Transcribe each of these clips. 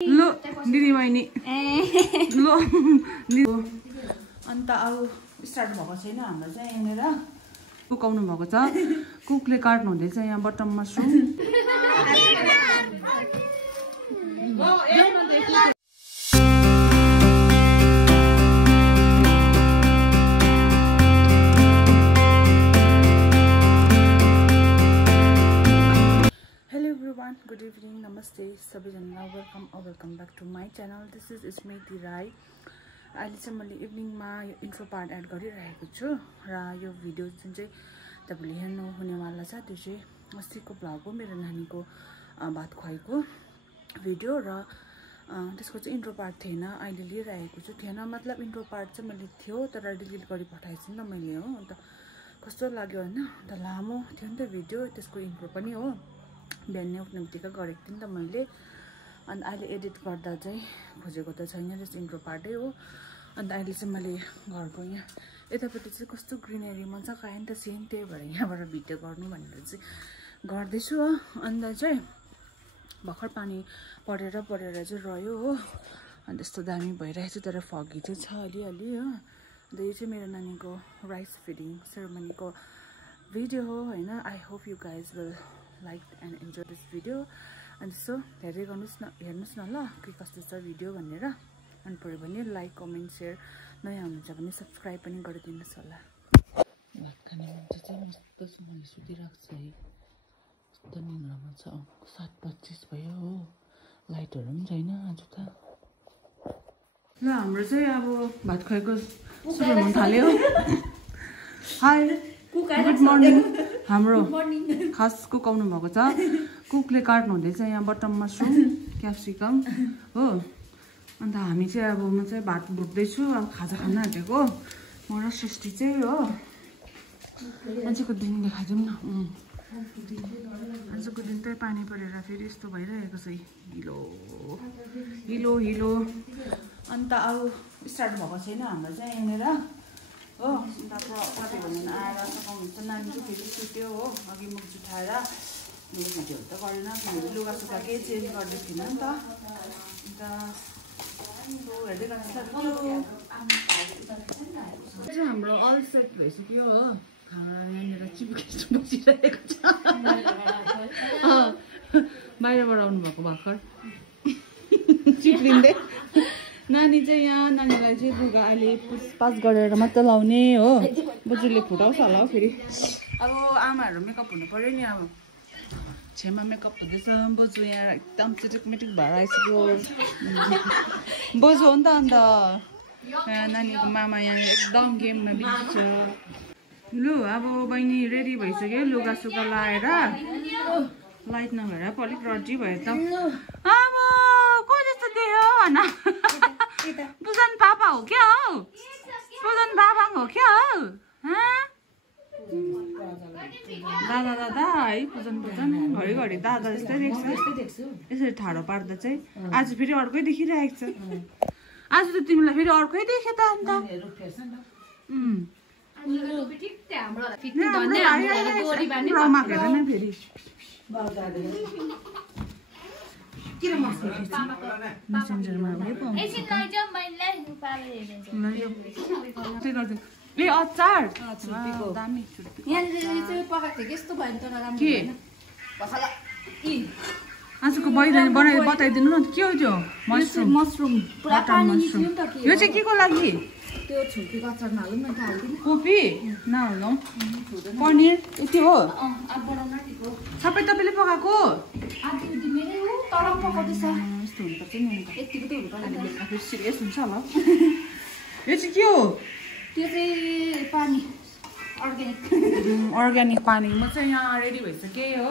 लो दिदी बहिनी लो अन्त अब स्टार्ट भएको छैन हाम्रो चाहिँ यहाँनिर कुकाउनु भएको छ कुकले काट्नु हुँदैछ यहाँ बटम मसरुम गुड इभिनिङ नमस्ते सबैजना welcome back to my channel this is Smriti Rai अहिले चाहिँ मैले इभिनिङमा यो इन्ट्रो पार्ट एड गरिरहेको छु र यो भिडियो जुन चाहिँ तपाईँले हेर्नु हुनेवाला छ त्यो चाहिँ अस्तिको भ्लग हो मेरो नानीको भात खुवाएको भिडियो र त्यसको चाहिँ इन्ट्रो पार्ट थिएन अहिले लिइरहेको छु थिएन मतलब इन्ट्रो पार्ट चाहिँ मैले थियो तर डिलिट गरी पठाएछु नि त मैले हो अन्त कस्तो लाग्यो होइन अन्त लामो थियो नि त भिडियो त्यसको इन्ट्रो पनि हो बिहान उठ्ने बित्तिकै गरेको थिएँ नि त मैले अन्त अहिले एडिट गर्दा चाहिँ खोजेको त छैन जस्तो इन्ट्रो पार्टै हो अन्त अहिले चाहिँ मैले घरको यहाँ यतापट्टि चाहिँ कस्तो ग्रिनेरी मजाको आयो नि त सेम त्यही भएर यहाँबाट भिडियो गर्नु भनेर चाहिँ गर्दैछु हो अन्त चाहिँ भर्खर पानी परेर चाहिँ रह्यो हो अन्त यस्तो दामी भइरहेको छ तर फगी चाहिँ छ अलिअलि हो अन्त यो चाहिँ मेरो नानीको राइस फिडिङ सेरेमनीको भिडियो हो होइन I hope you guys will like and enjoy this video अनि सो हेर्दै गर्नुहोस् न हेर्नुहोस् न ल के कस्तो छ भिडियो भनेर मन पऱ्यो भने लाइक कमेन्ट सेयर नयाँ हुनुहुन्छ भने सब्सक्राइब पनि गरिदिनुहोस् होला भात खाने मान्छे चाहिँ मस्तसँगले सुतिरहेको छ है कस्तो निन्द्रामा छ 7:25 भयो हो लाइटहरू पनि छैन आज त ल हाम्रो चाहिँ अब भात खुवाएको सुरु हुन थाल्यो हाई गुड मर्निङ हाम्रो खास कुकाउनु भएको छ कुकले काट्नु हुँदैछ यहाँ बटम मसरुम क्याप्सिकम हो अन्त हामी चाहिँ अब म चाहिँ भात भुट्दैछु अब खाजा खान आँटेको म र सृष्टि चाहिँ हो आजको दिन देखाइदिउँ न आजको दिन चाहिँ पानी परेर फेरि यस्तो भइरहेको छ हिलो हिलो हिलो अन्त अब स्टार्ट भएको छैन हाम्रो चाहिँ यहाँनिर हो अन्त कति भन्नु आएर सघाउनुहुन्छ नानी चाहिँ फेरि सुत्यो हो अघि मुख जुठाएर लुगाफाटीहरू त गरेन किनभने लुगासुगा केही चेन्ज गर्दै थिएन नि त अन्त हेर्दै गर्नु चाहिँ हाम्रो अल सेट भइसक्यो हो यहाँनिर चिप्केर बसिरहेको छ बाहिरबाट आउनुभएको भर्खर चिप्लिँदै नानी चाहिँ यहाँ नानीलाई चाहिँ लुगा अहिले पुसपास गरेर मात्र लाउने हो बोजूले फुटाउँछ होला हो फेरि अब आमाहरू मेकअप हुनु पऱ्यो नि अब छेमा मेकअप हुँदैछ बोजू यहाँ एकदम चिटिकमिटिक भएर आइसक्यो बोजू हो नि त अन्त नानीको मामा यहाँ एकदम गेममा बिजी छ लु अब बहिनी रेडी भइसक्यो लुगा सुगा लाएर लाइट नभएर पो अलिक रड्डी भयो त अब को जस्तो देख्यो भन पुजन पापा हो क्या हौ पुजन बाबा हो क्या हौ दादा दादा है पुजन घरिघरि दादा जस्तै देख्छु यसरी ठाडो पार्दा चाहिँ आज फेरि अर्कै देखिरहेको छ आज त तिमीलाई फेरि अर्कै देख्यो त अन्त फेरि ए अचार दामी आजको बहिनी बताइदिनु न के हो त्यो मसरुम यो चाहिँ के को लागि कोपी नहाल्नु पनिर यति हो सबै तपाईँले पकाएको यस्तो हुनुपर्छ नि सिरियस हुन्छ होला यो चाहिँ के हो त्यो चाहिँ पानी अर्ग्यानिक पानी म चाहिँ यहाँ रेडी भइसकेँ हो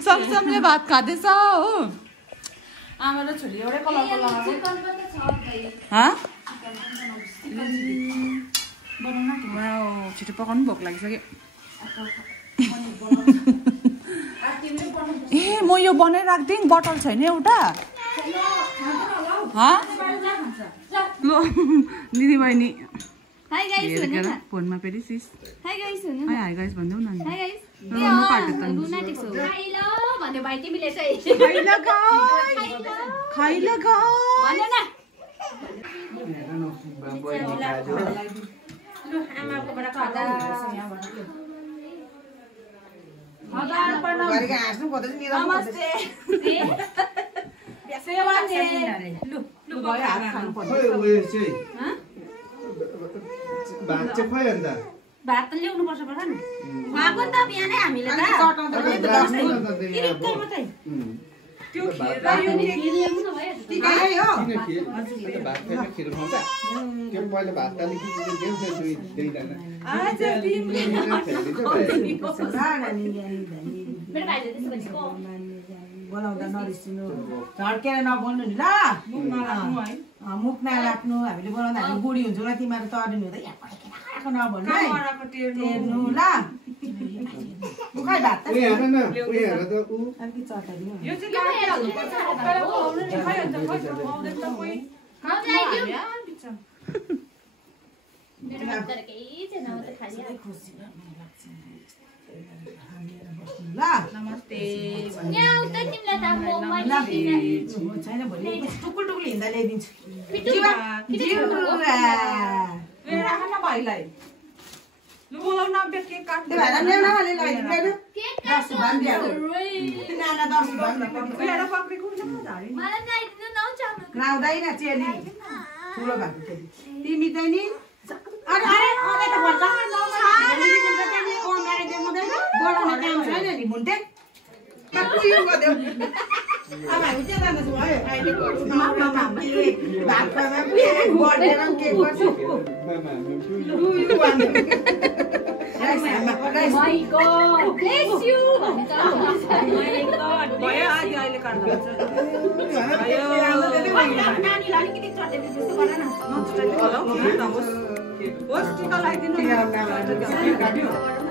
सबले भात खाँदैछ हो आमा र छोरी एउटै कलरको लगाएको छिटो पकाउनु भोक लागिसक्यो ए म यो बनाइराख्दिएँ बटल छैन एउटा लो दिदी बहिनी फोनमा फेरि सिस हाई गाइस भन्दै न लुनाटिक्स हो खाइलो भन्यो भाइ तिमीले चाहिँ खाइले भन्यो न लु आमाकोबाट खादा नमस्ते भात त ल्याउनु पर्छ नि खुवाएको त बिहानै हामीले त्यो बोलाउँदा नरिसिनु झड्केर नबोल्नु नि ल मुख नलाग्नु हामीले बोलाउँदा हामी बुढी हुन्छौँ ल तिमीहरू तर्नु हुँदै यहाँ नभन्नु हेर्नु ल भात नमस्ते छैन भोलि टुकुल टुकुल हिँड्दा ल्याइदिन्छु भाइलाई बोलाउन केक काट्नु लाउँदैन चेली ठुलो भएको चेली तिमी चाहिँ नि बोलाउन काम छैन नि मुन्टे अब हामी त्यहाँ जाँदैछौँ है अहिले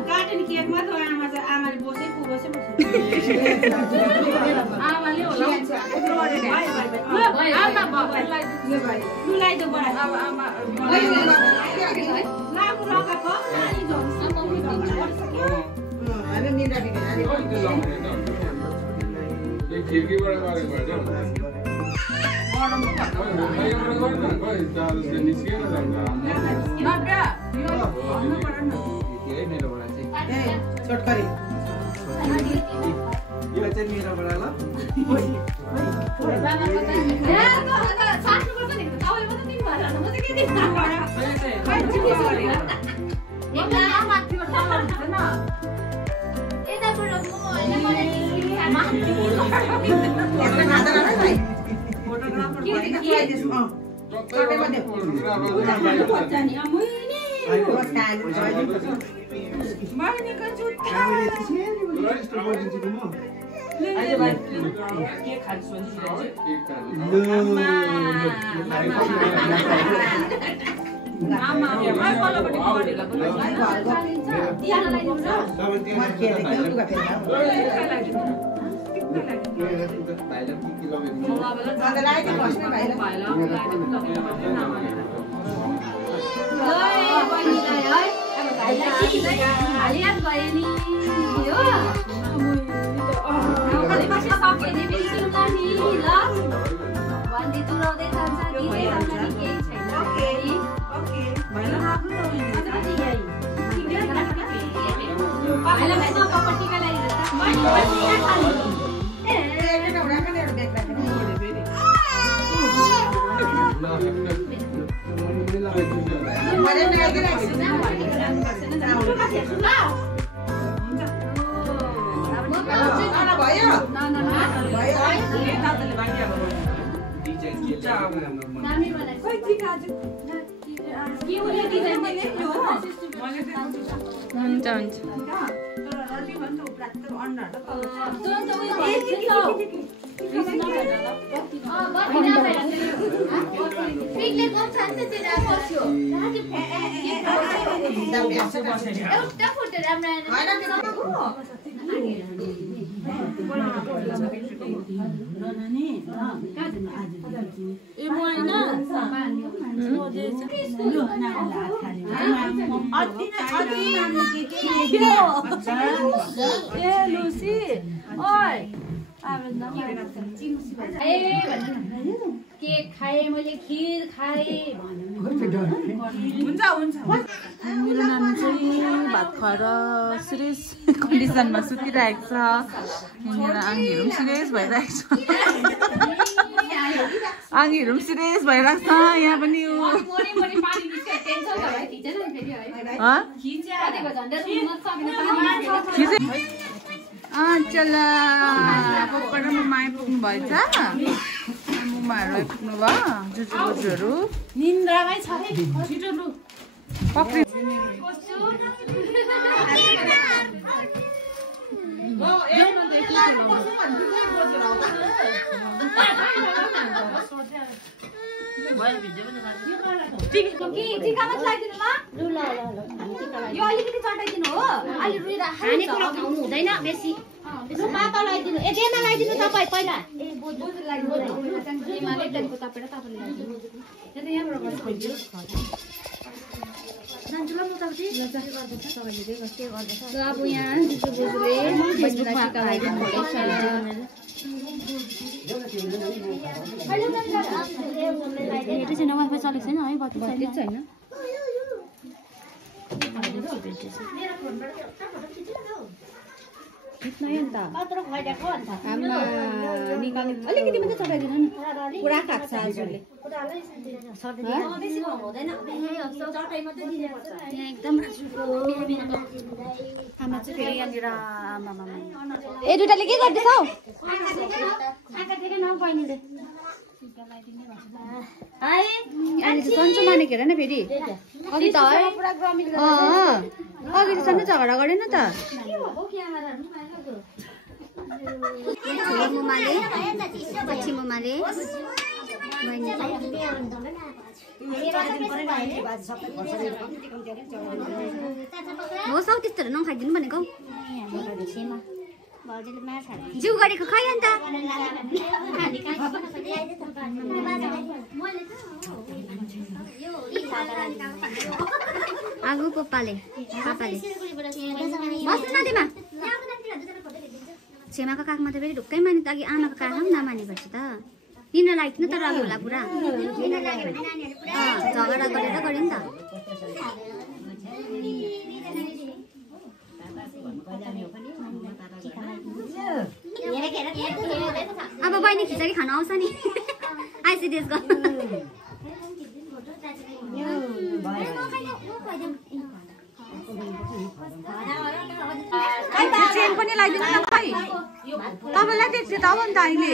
काटेन केक मात्र आमाले बसेको आमाले होला छोटकरी यो चाहिँ मेरो बडा ल ए म हैन केक खाए मैले खिर खाए हुन्छ मेरो नानी चाहिँ भात खुवाएर सिरियस कन्डिसनमा सुतिरहेको छ। मेरो आँगीहरू पनि सिरियस भइरहेको छ। आँगीहरू पनि सिरियस भइरहेको छ। यहाँ पनि चला पप्पा र मम्मा आइपुग्नु भएछ। मम्माहरू आइपुग्नु भयो। जुजु बोजूहरू निन्द्रामै छ है छिटो लु पक्रि टिकामा लगाइदिनु ल यो अलिकति चटाइदिनु हो। अलि खाने कुरा खाउनु हुँदैन बेसी पाता लगाइदिनु। ए जेमा लगाइदिनु तपाईँ पहिला ए बोजूले जेमाले टेनको तापेर तपाईँले लगाइदिनु। त्यो त यहाँबाट गर्छ जान्छु ल म तपाईँ अब यहाँ जुजु बोजूले फेसबुकमा टिका लगाइदिनु हुँदैछ। त्यसैन वाइफाई चलेको छैन है बत्ती छैन। अलिकति मात्रै चटाइदिनु नि पुरा काट्छ आजले एकदम आमा चाहिँ फेरि यहाँनिर ए दुइटाले के गर्दैछौ सन्चो मानेको हेर न फेरि अघि त अघि त सन्चो झगडा गरेन त। पछि मुमाले हो सौ त्यस्तोहरू नखाइदिनु भनेको जिउ गरेको खै अन्त आगो पापाले बस्नु नदीमा छेमाको काखमा त फेरि ढुक्कै माने त अघि आमाको काखमा पनि नमानेपछि त निन्द्रा लाग्थ्यो त रग्यो होला पुरा झगडा गरेर गऱ्यो नि त। अब बहिनी खिचडी खानु आउँछ नि आइसिडिएसको चेन पनि लगाइदिनु न खै तपाईँलाई त्यति त अब नि त अहिले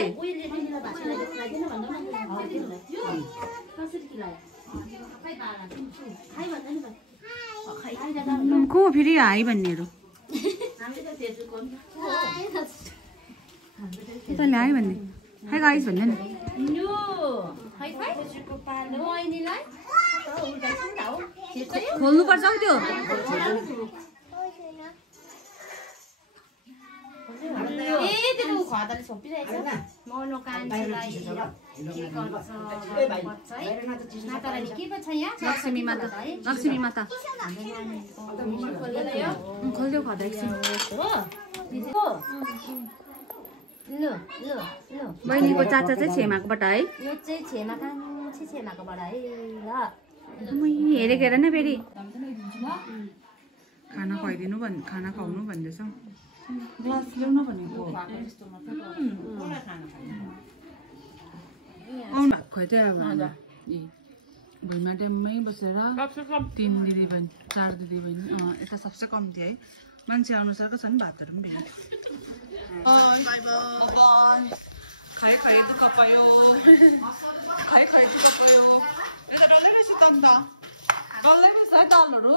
को फेरि हाई भन्नेहरू तैँले हाई भन्ने हाई गाइस भन्ने नि खोल्नुपर्छ हौ त्यो लक्ष्मी माता खोलिदेऊ खदा एकछिन बहिनीको चाचा चाहिँ छेमाकोबाट है यो चाहिँ छेमाकोबाट है ल हेरेको हेर न फेरि खाना खुवाइदिनु खाना खुवाउनु भन्दैछ ग्लास ल्याउनु भनेको खुवाइ चाहिँ अब भुइँमा ड्याममै बसेर 3 दिदी बहिनी 4 दिदी बहिनी यता सबसे कम्ती है मान्छे अनुसारको छ नि भातहरू पनि भेट्यो खाइ दुःख पायो खाइ दुःख पायो यो त डल्लै रहेछ त अन्त डल्लै रहेछ है दालहरू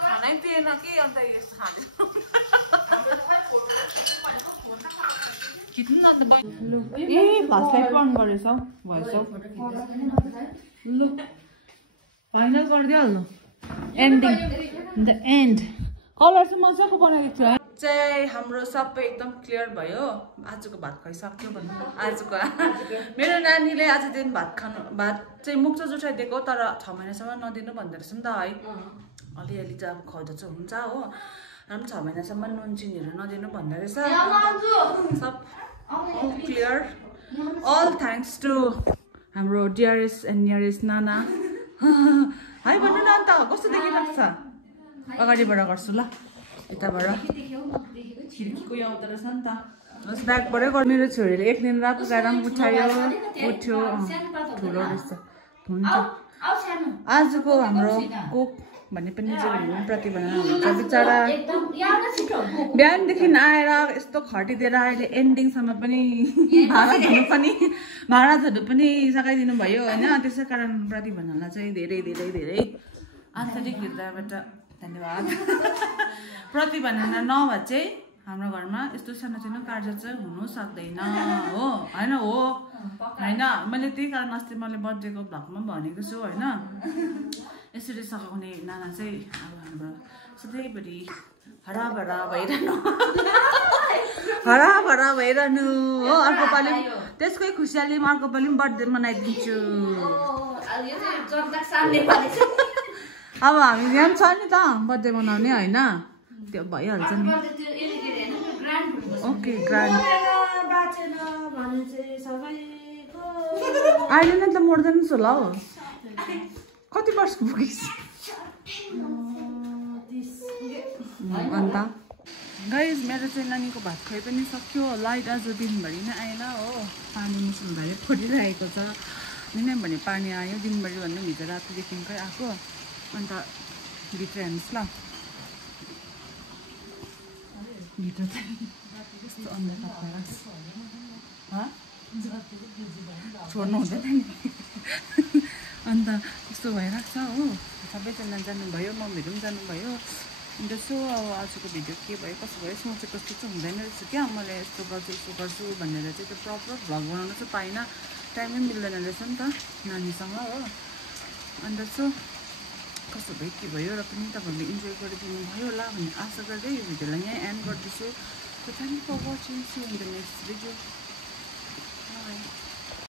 खानै दिएन कि अन्त यस्तो खाने खिच्नु न अन्त ए फ्ल्यासलाइट अन गरेछ हौ भएछ लु फाइनल गरिदिइहाल्नु एन्डिङ द एन्ड कलर चाहिँ मजाको बनाइदिएको थियो चाहिँ हाम्रो सबै एकदम क्लियर भयो आजको भात खाइसक्यो भन्नु आजको मेरो नानीले आज दिन भात चाहिँ मुख चाहिँ जुठाइदिएको तर 6 महिनासम्म नदिनु भन्दो रहेछ नि त है अलिअलि चाहिँ अब खुवाउँदा चाहिँ हुन्छ हो हामी 6 महिनासम्म नुन चिनीहरू नदिनु भन्दो रहेछ सब क्लियर अल थ्याङ्क्स टु हाम्रो डियरेस्ट एन्ड नियरेस्ट नाना है भन्नु न अन्त कस्तो देखिरहेको छ अगाडिबाट गर्छु ल यताबाट खिड्कीको यहाँ रहेछ नि त बस ब्यागबाटै गर्नु मेरो छोरीले एक दिन रात गएर उठायो उठ्यो ठुलो रहेछ हुन्छ आजको हाम्रो कुक भन्ने पनि चाहिँ प्रतिभा हुन्छ बिचरा बिहानदेखि आएर यस्तो खटिदिएर अहिले एन्डिङसम्म पनि भाडा धुनु पनि सघाइदिनु भयो होइन त्यसै कारण प्रतिभालाई चाहिँ धेरै धेरै धेरै आन्तरिक हृदयबाट धन्यवाद प्रतिभा नभए चाहिँ हाम्रो घरमा यस्तो सानोतिनो कार्य चाहिँ हुनु सक्दैन हो होइन हो होइन मैले त्यही कारण अस्ति मैले बर्थडेको भ्लगमा भनेको छु होइन यसरी सघाउने नाना चाहिँ अब हाम्रो सधैँभरि हराभरा भइरहनु हो अर्को पालि त्यसकै खुसियालीमा अर्को पालि पनि बर्थडे मनाइदिन्छु अब हामी यहाँ छ नि त बर्थडे मनाउने होइन त्यो भइहाल्छ नि ओके ग्रान्ड अहिले नै त मर्दैन छ होला हौ कति वर्ष पुगिस् अन्त गाइज मेरो चाहिँ नानीको भात खुवाइ पनि सक्यो लाइट आज दिनभरि नै आएन हो पानी मुसुलधारे परिरहेको छ दिनै भने पानी आयो दिनभरि भन्नु हिजो रातिदेखिकै आएको अन्त भित्र हेर्नुहोस् ल भित्र चाहिँ यस्तो अन्धकार भइरहेको छोड्नु हुँदैन नि अन्त यस्तो भइरहेको छ हो सबैजना जानुभयो मम्मीहरू पनि जानुभयो अन्त सो अब आजको भिडियो के भयो कसो भयो सोचेको जस्तो चाहिँ हुँदैन रहेछ क्या मैले यस्तो गर्छु भनेर चाहिँ त्यो प्रपर भ्लग बनाउनु चाहिँ पाइनँ टाइमै मिल्दैन रहेछ नि त नानीसँग हो अन्त सो कस्तो भयो के भयो र पनि तपाईँहरूले इन्जोय गरिदिनु भयो होला भन्ने आशा गर्दै यो भिडियोलाई यहीँ एन्ड गर्दैछु so thank you for watching see in the next video by